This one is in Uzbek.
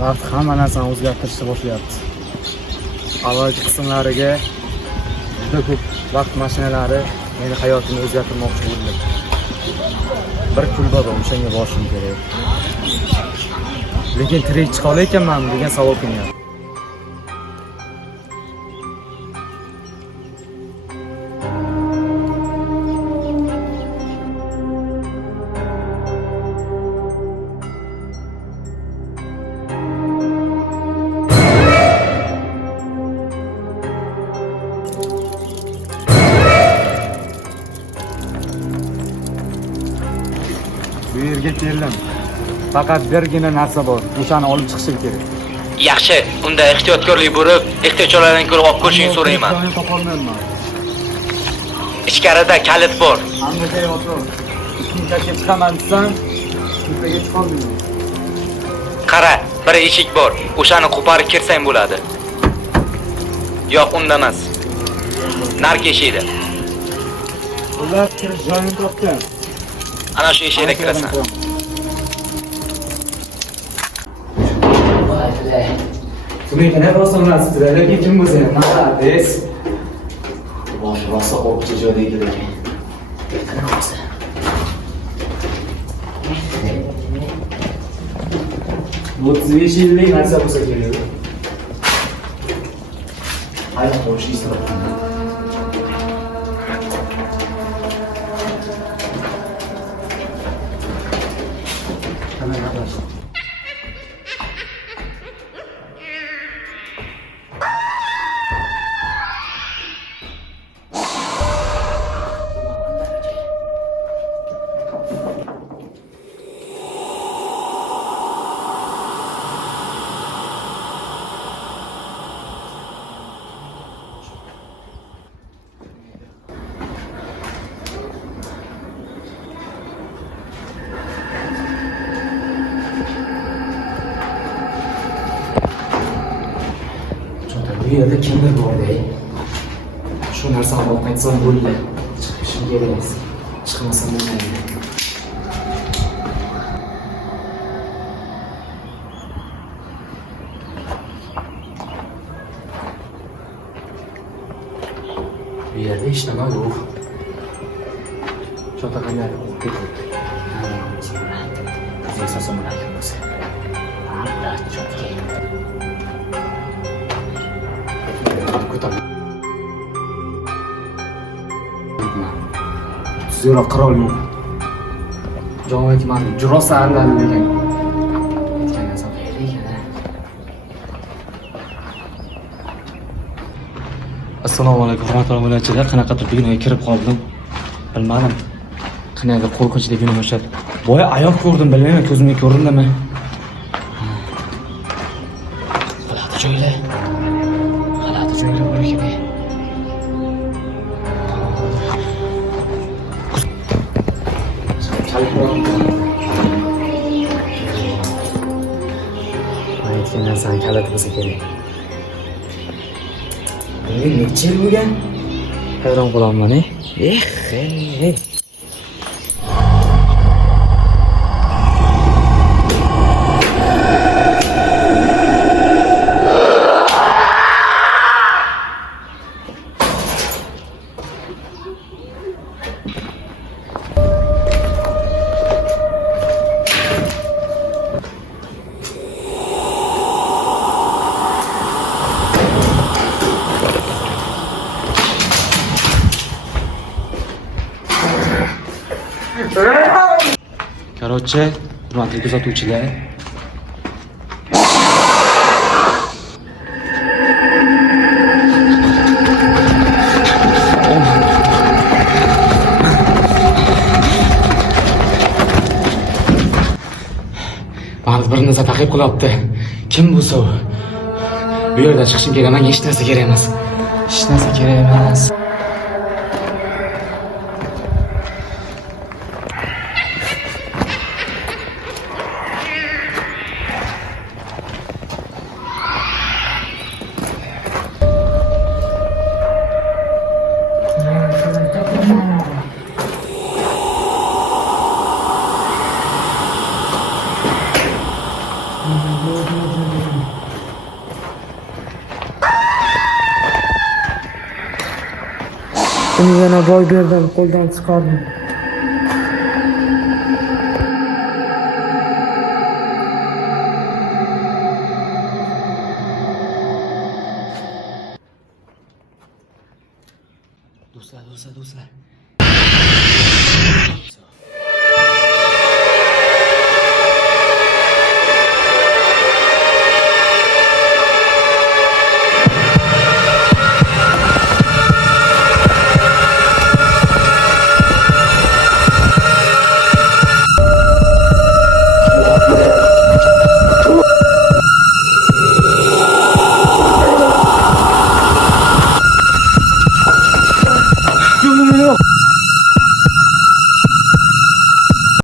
Vaqt hamma narsani o'zgartirishni boshlayapti. Avvalgi qismlariga juda ko'p vaqt mashinalari meni hayotimni o'zgartirmoqchi bo'ldi. Bir kulba bor, o'shanga borishim kerak. Lekin tirik chiqa olar ekanmanmi degan savol qilyapti. Bu yerga keldim. Faqat birgina narsa bor. O'shani olib chiqishim kerak. Yaxshi, unda ehtiyotkorlik bo'lib, ehtiyojlardan ko'ra olib ko'rishingni so'rayman. Topolmayman. Ichkarida kalit bor. Hammaga yo'q. Ikkinchiga chiqaman desam, ikkinchiga chiqolmayman. Qara, bir eshik bor. O'shani qo'parib kirsang bo'ladi. Yo'q, unda emas. Narki eshikda. Ular kirish joyini topdim. Ana shu eshikda kirasan. Shunga rosonlasizlar, lekin kim bo'lsa ham maqsadingiz. Bosh rosa o'qchi joyda ekan. Bu 35 yillik narsa bo'lsa kerak. Hayot bo'lishi istab. Bu yerda kimdir bor-ey? Shu narsani olib qaytsam bo'ldi. Chiqishim kerak emas. Chiqmasam bo'lmaydi. Bu yerda hech nima yo'q. Chota qanday olib ketdi? Asosan bunaqa bo'lsa. Zero qirol yo'q. Jon aytman, jurosa andal degan. Assalomu alaykum, hurmatli obunachilar. Qanaqadir binoga kirib qoldim. Bilmadim. Qanaqadir qo'rqinchli bino o'xshadi. Boya oyoq ko'rdim, bilmayman, ko'zimga ko'rindimi? G'alati joylar. G'alati joylar bor ekan. Aytgan narsani kaliti bo'lsa kerak. Endi necha yil bo'lgan? Hayron qolyapman, Короче, hurmatli kuzatuvchilar, ba'zi bir narsa taqib qilyapti. Kim bo'lsa u? Bu yerdan chiqishim kerak, menga hech narsa kerak emas. Hech narsa kerak emas. Uni yana boy berdim, qo'ldan chiqardim.